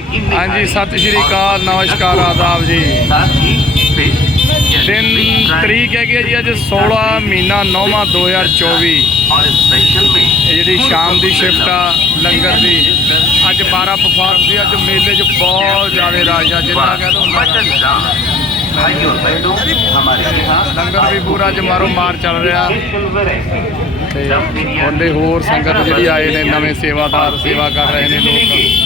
ਹਾਂਜੀ, ਸਤਿ ਸ਼੍ਰੀ ਅਕਾਲ, ਨਮਸਕਾਰ, ਆਦਾਬ ਜੀ। ਦਿਨ ਤਰੀਕ ਹੈਗੀ ਹੈ ਜੀ, ਅੱਜ 16 ਮਹੀਨਾ 9ਵਾਂ 2024 ਜਿਹੜੀ ਸ਼ਾਮ ਦੀ ਸ਼ਿਫਟ ਆ, ਲੰਗਰ ਦੀ, ਅੱਜ 12 ਵਫਾਰ ਸੀ ਅੱਜ ਮੇਲੇ 'ਚ ਬਹੁਤ ਜ਼ਿਆਦਾ ਰਸ਼ ਆ, ਜਿੰਨਾ ਕਹਿੰਦਾ ਲੰਗਰ ਵੀ ਪੂਰਾ ਅੱਜ ਮਾਰੋ ਮਾਰ ਚੱਲ ਰਿਹਾ। ਤੇ ਹੋਰ ਸੰਗਤ ਜਿਹੜੀ ਆਏ ਨੇ, ਨਵੇਂ ਸੇਵਾਦਾਰ, ਸੇਵਾ ਕਰ ਰਹੇ ਨੇ ਲੋਕ।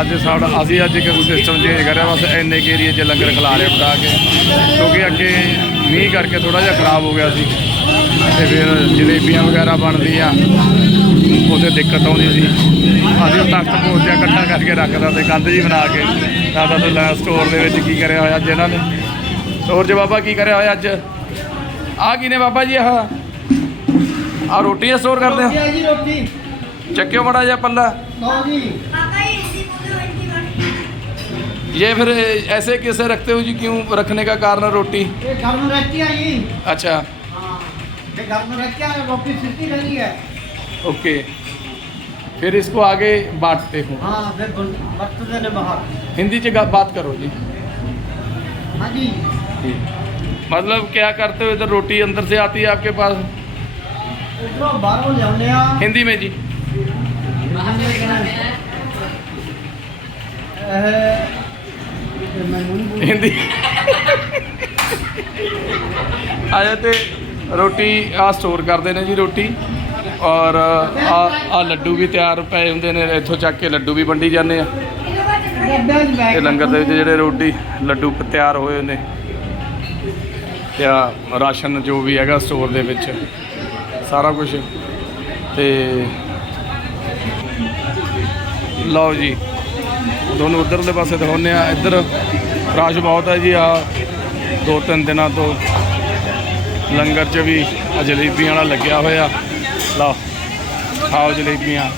ਅੱਜ ਸਾਡਾ ਅਸੀਂ ਅੱਜ ਇੱਕ ਸਿਸਟਮ ਚੇਂਜ ਕਰਿਆ ਬਸ ਐਨੇ ਕੇ ਏਰੀਆ 'ਚ ਲੰਗਰ ਖਿਲਾ ਰਹੇ ਬਤਾ ਕੇ। ਕਿਉਂਕਿ ਅੱਗੇ ਮੀਂਹ ਕਰਕੇ ਥੋੜਾ ਜਿਹਾ ਖਰਾਬ ਹੋ ਗਿਆ ਸੀ। ਤੇ ਫਿਰ ਜਲੇਬੀਆਂ ਵਗੈਰਾ ਬਣਦੀਆਂ। ਉਹਦੇ ਦਿੱਕਤ ਆਉਂਦੀ ਸੀ। ਅਸੀਂ ਤਖਤ ਪੋਸ ਜਿਹਾ ਇਕੱਠਾ ਕਰਕੇ ਰੱਖਦਾ ਤੇ ਕੰਧ ਜੀ ਬਣਾ ਕੇ। ਤਾਂ ਤੁਹਾਨੂੰ ਲੈ ਸਟੋਰ ਦੇ ਵਿੱਚ ਕੀ ਕਰਿਆ ਹੋਇਆ ਅੱਜ ਇਹਨਾਂ ਨੇ। ਸਟੋਰ 'ਚ ਬਾਬਾ ਕੀ ਕਰਿਆ ਹੋਇਆ ਅੱਜ? ਆਹ ਕੀ ਨੇ ਬਾਬਾ ਜੀ ਆਹ? ਆ ਰੋਟੀ ਸਟੋਰ ਕਰਦੇ ਆ? ਚੱਕਿਓ ਮੜਾ ਜਿਹਾ ਪੱਲਾ। ये फिर ऐसे कैसे रखते हो जी? क्यों रखने का कारण रोटी? घर में रहती है अच्छा। हाँ घर में रहती है रोटी सिलती रही है। ओके। फिर इसको आगे बांटते हो। हाँ फिर बर्तन देने बाहर। हिंदी से बात करो जी। हाँ जी। मतलब क्या करते हो? इधर रोटी अंदर से आती है आपके पास? हिंदी में जी। ਹਿੰਦੀ। ਆਇਆ ਤੇ ਰੋਟੀ ਆ ਸਟੋਰ ਕਰਦੇ ਨੇ ਜੀ ਰੋਟੀ। ਔਰ ਆ ਆ ਲੱਡੂ ਵੀ ਤਿਆਰ ਪਏ ਹੁੰਦੇ ਨੇ, ਇੱਥੋਂ ਚੱਕ ਕੇ ਲੱਡੂ ਵੀ ਵੰਡੀ ਜਾਂਦੇ ਆ। ਤੇ ਲੰਗਰ ਦੇ ਵਿੱਚ ਜਿਹੜੇ ਰੋਟੀ, ਲੱਡੂ ਤਿਆਰ ਹੋਏ ਨੇ ਤੇ ਆ ਰਾਸ਼ਨ ਜੋ ਵੀ ਹੈਗਾ ਸਟੋਰ ਦੇ ਵਿੱਚ। ਸਾਰਾ ਕੁਝ ਤੇ ਲਓ ਜੀ। ਤੁਹਾਨੂੰ ਉਧਰਲੇ ਪਾਸੇ ਦਿਖਾਉਂਦੇ ਆ ਇੱਧਰ ਰਸ਼ ਬਹੁਤ ਹੈ ਜੀ, ਆ ਦੋ ਤਿੰਨ ਦਿਨਾਂ ਤੋਂ ਲੰਗਰ 'ਚ ਵੀ ਜਲੇਬੀਆਂ ਵਾਲਾ ਲੱਗਿਆ ਹੋਇਆ। ਲਓ ਖਾਓ ਜਲੇਬੀਆਂ।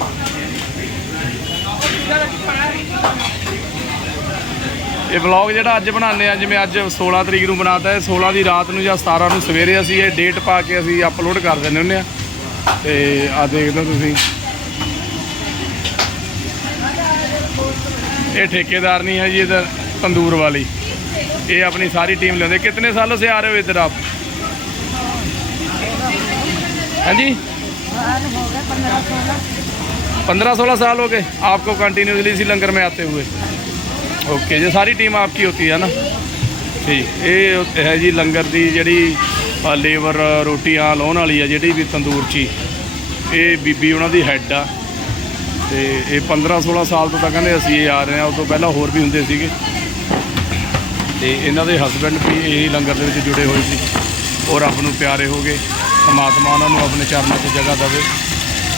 ਇਹ ਵਲੌਗ ਜਿਹੜਾ ਅੱਜ ਬਣਾਉਂਦੇ ਆ ਜਿਵੇਂ ਅੱਜ 16 ਤਰੀਕ ਨੂੰ ਬਣਾਤਾ ਹੈ 16 ਦੀ ਰਾਤ ਨੂੰ ਜਾਂ 17 ਨੂੰ ਸਵੇਰੇ ਅਸੀਂ ਇਹ ਡੇਟ ਪਾ ਕੇ ਅਸੀਂ ਅਪਲੋਡ ਕਰ ਦਿੰਦੇ ਹੁੰਦੇ ਆ ਤੇ ਆ ਦੇਖਦੇ ਹੋ ਤੁਸੀਂ। ਇਹ ਠੇਕੇਦਾਰ नहीं है जी इधर तंदूर वाली ये अपनी सारी टीम लेते कितने सालों से आ रहे हो इधर आप हाँ जी पंद्रह सोलह साल हो गए आपको कंटिन्यूसली इसी लंगर में आते हुए ओके ये सारी टीम आपकी होती है ना ਠੀਕ ਇਹ ਹੈ ਜੀ ਲੰਗਰ ਦੀ ਜਿਹੜੀ ਅ, ਲੇਬਰ ਰੋਟੀਆਂ ਲਾਉਣ ਵਾਲੀ ਆ ਜਿਹੜੀ ਵੀ ਤੰਦੂਰ 'ਚ ਹੀ। ਇਹ ਬੀਬੀ ਉਹਨਾਂ ਦੀ ਹੈੱਡ ਆ ਤੇ ਇਹ 15 16 ਸਾਲ ਤੋਂ ਤਾਂ ਕਹਿੰਦੇ ਅਸੀਂ ਇਹ ਆ ਰਹੇ ਹਾਂ ਉਸ ਤੋਂ ਪਹਿਲਾਂ ਹੋਰ ਵੀ ਹੁੰਦੇ ਸੀਗੇ। ਤੇ ਇਹਨਾਂ ਦੇ ਹਸਬੰਡ ਵੀ ਇਹੀ ਲੰਗਰ ਦੇ ਵਿੱਚ ਜੁੜੇ ਹੋਏ ਸੀ। ਉਹ ਰੱਬ ਨੂੰ ਪਿਆਰੇ ਹੋ ਗਏ। ਪਰਮਾਤਮਾ ਉਹਨਾਂ ਨੂੰ ਆਪਣੇ ਚਰਨਾਂ 'ਚ ਜਗ੍ਹਾ ਦੇਵੇ।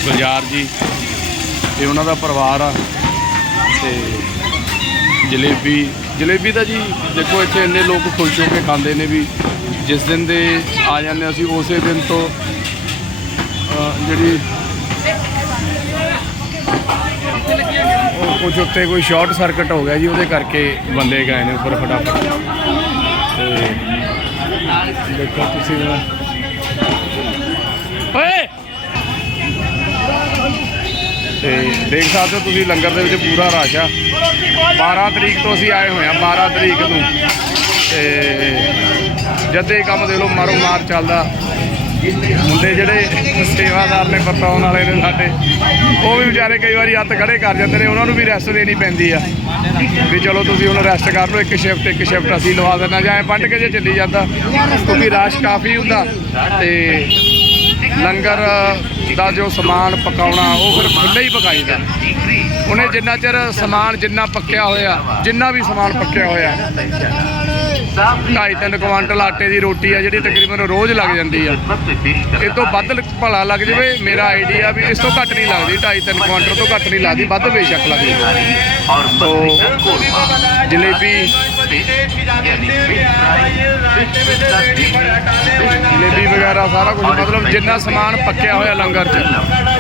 ਗੁਲਜ਼ਾਰ ਜੀ, ਤੇ ਉਹਨਾਂ ਦਾ ਪਰਿਵਾਰ ਆ। ਤੇ ਜਲੇਬੀ ਜਲੇਬੀ ਦਾ ਜੀ ਦੇਖੋ ਇੱਥੇ ਇੰਨੇ ਲੋਕ ਖੁਸ਼ ਹੋ ਕੇ ਖਾਂਦੇ ਨੇ ਵੀ ਜਿਸ ਦਿਨ ਦੇ ਆ ਜਾਂਦੇ ਅਸੀਂ, ਉਸੇ ਦਿਨ ਤੋਂ ਜਿਹੜੀ ਉਹ ਕੁਝ ਉੱਤੇ ਕੋਈ ਸ਼ਾਰਟ ਸਰਕਟ ਹੋ ਗਿਆ ਜੀ, ਉਹਦੇ ਕਰਕੇ ਬੰਦੇ ਗਏ ਨੇ ਉੱਪਰ ਫਟਾਫਟ। ਤੇ ਦੇਖੋ ਤੁਸੀਂ ਜਰਾ। ਓਏ! ਤੇ ਦੇਖ ਸਕਦੇ ਹੋ ਤੁਸੀਂ ਲੰਗਰ ਦੇ ਵਿੱਚ ਪੂਰਾ ਰਸ਼ ਆ। 12 ਤਰੀਕ ਤੋਂ ਅਸੀਂ ਆਏ ਹੋਏ ਆ 12 ਤਰੀਕ ਨੂੰ ਤੇ ਜਦੇ ਕੰਮ ਦੇ ਲੋ ਮਾਰੋ ਮਾਰ ਚੱਲਦਾ। ਮੁੰਡੇ ਜਿਹੜੇ ਸੇਵਾਦਾਰ ਨੇ ਵਰਤਾਉਣ ਵਾਲੇ ਨੇ ਸਾਡੇ, ਉਹ ਵੀ ਵਿਚਾਰੇ ਕਈ ਵਾਰੀ ਹੱਥ ਖੜੇ ਕਰ ਜਾਂਦੇ ਨੇ, ਉਹਨਾਂ ਨੂੰ ਵੀ ਰੈਸਟ ਦੇਣੀ ਪੈਂਦੀ ਆ। ਵੀ ਚਲੋ ਤੁਸੀਂ ਹੁਣ ਰੈਸਟ ਕਰ ਲਓ, ਇੱਕ ਸ਼ਿਫਟ ਇੱਕ ਸ਼ਿਫਟ ਅਸੀਂ ਲਵਾ ਦਿੰਦਾ ਜਾਂ ਐਂ ਵੰਡ ਕੇ ਜੇ ਚੱਲੀ ਜਾਂਦਾ, ਕਿਉਂਕਿ ਰਸ਼ ਕਾਫੀ ਹੁੰਦਾ, ਤੇ ਲੰਗਰ ਦਾ ਜੋ ਸਮਾਨ ਪਕਾਉਣਾ, ਉਹ ਫਿਰ ਖੁੱਲੇ ਹੀ ਪਕਾਈਦਾ ਉਹਨੇ ਜਿੰਨਾ ਚਿਰ ਸਮਾਨ ਜਿੰਨਾ ਪੱਕਿਆ ਹੋਇਆ, ਜਿੰਨਾ ਵੀ ਸਮਾਨ ਪੱਕਿਆ ਹੋਇਆ ਢਾਈ ਤਿੰਨ ਕੁਆਂਟਲ ਆਟੇ ਦੀ ਰੋਟੀ ਆ ਜਿਹੜੀ ਤਕਰੀਬਨ ਰੋਜ਼ ਲੱਗ ਜਾਂਦੀ ਆ। ਇਹ ਤੋਂ ਵੱਧ ਭਲਾ ਲੱਗ ਜਵੇ, ਮੇਰਾ ਆਈਡੀਆ ਵੀ ਇਸ ਤੋਂ ਘੱਟ ਨਹੀਂ ਲੱਗਦੀ, ਢਾਈ ਤਿੰਨ ਕੁਆਂਟਲ ਤੋਂ ਘੱਟ ਨਹੀਂ ਲੱਗਦੀ, ਵੱਧ ਬੇਸ਼ੱਕ ਲੱਗਦੀ ਤੋ ਜਲੇਬੀ ਜਲੇਬੀ ਵਗੈਰਾ ਸਾਰਾ ਕੁਝ ਮਤਲਬ ਜਿੰਨਾ ਸਮਾਨ ਪੱਕਿਆ ਹੋਇਆ ਲੰਗਰ 'ਚ।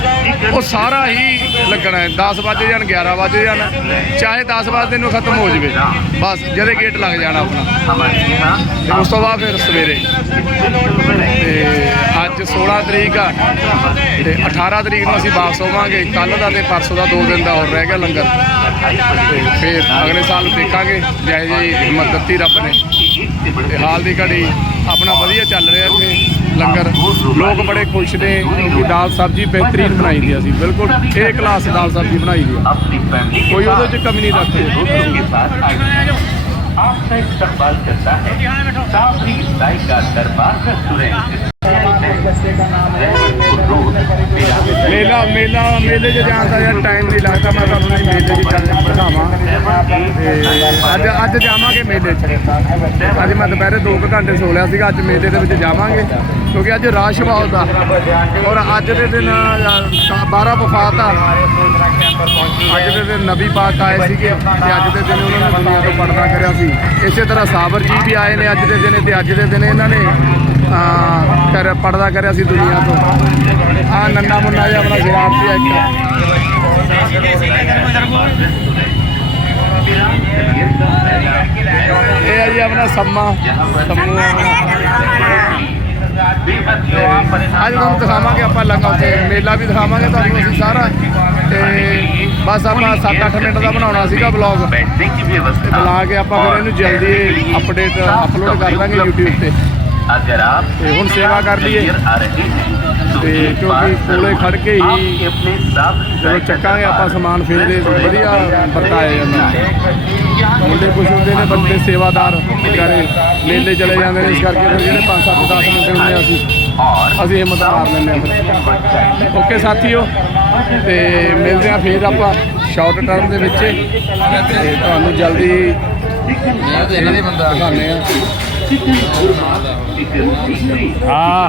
ਉਹ ਸਾਰਾ ਹੀ ਲੱਗਣਾ ਹੈ। 10 ਵਜੇ ਜਾਂ 11 ਵਜੇ ਜਾਂ ਚਾਹੇ 10 ਵਜੇ ਨੂੰ ਖਤਮ ਹੋ ਜਵੇ। ਬਸ, ਜਦੇ ਗੇਟ ਲੱਗ ਜਾਣਾ ਆਪਣਾ। ਤੇ ਉਸ ਤੋਂ ਬਾਅਦ ਫਿਰ ਸਵੇਰੇ। ਤੇ ਅੱਜ 16 ਤਰੀਕ ਆ। ਤੇ 18 ਤਰੀਕ ਨੂੰ ਅਸੀਂ ਵਾਪਸ ਆਵਾਂਗੇ ਕੱਲ ਦਾ ਤੇ ਪਰਸੋਂ ਦਾ ਦੋ ਦਿਨ ਦਾ ਹੋਰ ਰਹਿ ਗਿਆ ਲੰਗਰ। ਫਿਰ ਅਗਲੇ ਸਾਲ ਦੇਖਾਂਗੇ। ਜਿਹੇ ਜਿਹੀ ਹਿੰਮਤ ਦਿੱਤੀ ਰੱਬ ਨੇ। ਤੇ ਹਾਲ ਦੀ ਘੜੀ ਆਪਣਾ ਵਧੀਆ ਚੱਲ ਰਿਹਾ ਇੱਥੇ ਲੰਗਰ ਲੋਕ ਬੜੇ ਖੁਸ਼ ਨੇ ਕਿਉਂਕਿ ਦਾਲ ਸਬਜ਼ੀ ਬਿਹਤਰੀਨ ਬਣਾਈ ਦੀ ਅਸੀਂ ਬਿਲਕੁਲ ਏ ਕਲਾਸ ਦਾਲ ਸਬਜ਼ੀ ਬਣਾਈ ਦੀ ਆ अपनी फैमिली के कोई उधर साथ से कमी नहीं रखते। अपने दोस्तों के साथ आए आपका इस्तेमाल करता है साबरी साई का दरबार रेस्टोरेंट रोड ਮੇਲਾ ਮੇਲਾ, ਮੇਲੇ 'ਚ ਜਾਣ ਦਾ ਯਾਰ ਟਾਈਮ ਨਹੀਂ ਲੱਗਦਾ, ਮੈਂ ਤੁਹਾਨੂੰ ਨਹੀਂ ਮੇਲੇ ਦੀ ਚੱਲ ਦਿਖਾਵਾਂ ਅੱਜ ਅੱਜ ਜਾਵਾਂਗੇ ਮੇਲੇ 'ਚ। ਅੱਜ ਮੈਂ ਦੁਪਹਿਰੇ 2 ਘੰਟੇ ਸੋ ਲਿਆ ਸੀਗਾ, ਅੱਜ ਮੇਲੇ ਦੇ ਵਿੱਚ ਜਾਵਾਂਗੇ, ਕਿਉਂਕਿ ਅੱਜ ਰਾਸ਼ ਬਹੁਤ ਦਾ ਔਰ ਅੱਜ ਦੇ ਦਿਨ 12 ਵਫਾਤ ਆ। ਅੱਜ ਦੇ ਦਿਨ ਨਬੀ ਪਾਕ ਆਏ ਸੀਗੇ, ਤੇ ਅੱਜ ਦੇ ਦਿਨ ਉਹਨਾਂ ਨੇ ਦੁਨੀਆ ਤੋਂ ਪਰਦਾ ਕਰਿਆ ਸੀ। ਇਸੇ ਤਰ੍ਹਾਂ ਸਾਬਰ ਜੀ ਵੀ ਆਏ ਨੇ ਅੱਜ ਦੇ ਦਿਨ, ਤੇ ਅੱਜ ਦੇ ਦਿਨ ਇਹਨਾਂ ਨੇ ਆ ਕਰ ਪਰਦਾ ਕਰਿਆ ਸੀ ਦੁਨੀਆ ਤੋਂ। ਆ ਨੰਨਾ ਮੁੰਨਾ ਜਿਹਾ ਆਪਣਾ ਸ਼ਰਾਰਤੀ ਆ ਇੱਕ ਇਹ ਆ ਜੀ ਆਪਣਾ ਸੰਮਾ ਸੰਮੂ ਅੱਜ ਤੁਹਾਨੂੰ ਦਿਖਾਵਾਂਗੇ ਆਪਾਂ ਲੰਗਾ ਉੱਥੇ ਮੇਲਾ ਵੀ ਦਿਖਾਵਾਂਗੇ ਤੁਹਾਨੂੰ ਅਸੀਂ ਸਾਰਾ ਤੇ ਬਸ ਆਪਾਂ 7-8 ਮਿੰਟ ਦਾ ਬਣਾਉਣਾ ਸੀਗਾ ਵਲੌਗ बैठने की ਤੇ व्यवस्था ਬੁਲਾ ਕੇ ਆਪਾਂ ਫਿਰ ਇਹਨੂੰ ਜਲਦੀ ਅਪਡੇਟ ਅਪਲੋਡ ਕਰ ਦਾਂਗੇ YouTube ਤੇ अगर आप ਤੇ ਹੁਣ ਸੇਵਾ ਕਰ ਲਈਏ आ रहे हैं तो ਤੇ ਕਿਉਂਕਿ ਕੋਲੇ ਖੜ ਕੇ ਹੀ ਜਦੋਂ ਚੱਕਾਂਗੇ ਆਪਾਂ ਸਮਾਨ ਫੇਰ ਦੇ ਵਧੀਆ ਵਰਤਾਏ ਜਾਂਦਾ ਮੁੰਡੇ ਕੁਝ ਹੁੰਦੇ ਨੇ ਬੰਦੇ ਸੇਵਾਦਾਰ ਕਰੇ ਮੇਲੇ ਚਲੇ ਜਾਂਦੇ ਨੇ ਇਸ ਕਰਕੇ ਫਿਰ ਜਿਹੜੇ 5 7 10 ਮਿੰਟ ਹੁੰਦੇ ਆ ਅਸੀਂ ਅਸੀਂ ਇਹ ਹਿੰਮਤ ਮਾਰ ਲੈਂਦੇ ਹਾਂ ਓਕੇ ਸਾਥੀਓ ਤੇ ਮਿਲਦੇ ਆ ਫੇਰ ਆਪਾਂ ਸ਼ਾਰਟ ਟਰਮ ਦੇ ਵਿੱਚ ਤੇ ਤੁਹਾਨੂੰ ਜਲਦੀ ਇਹ ਇਹਨਾਂ ਦੇ ਬੰਦਾ ਦਿਖਾਉਂਦੇ ਆ ਹਾਂ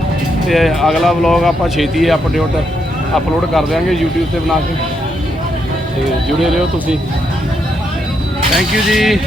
ਤੇ ਅਗਲਾ ਵਲੌਗ ਆਪਾਂ ਛੇਤੀ ਅਪਡੇਟ ਅਪਲੋਡ ਕਰ ਦਿਆਂਗੇ YouTube ਤੇ ਬਣਾ ਕੇ। ਤੇ ਜੁੜੇ ਰਹੋ ਤੁਸੀਂ। ਥੈਂਕ ਯੂ ਜੀ।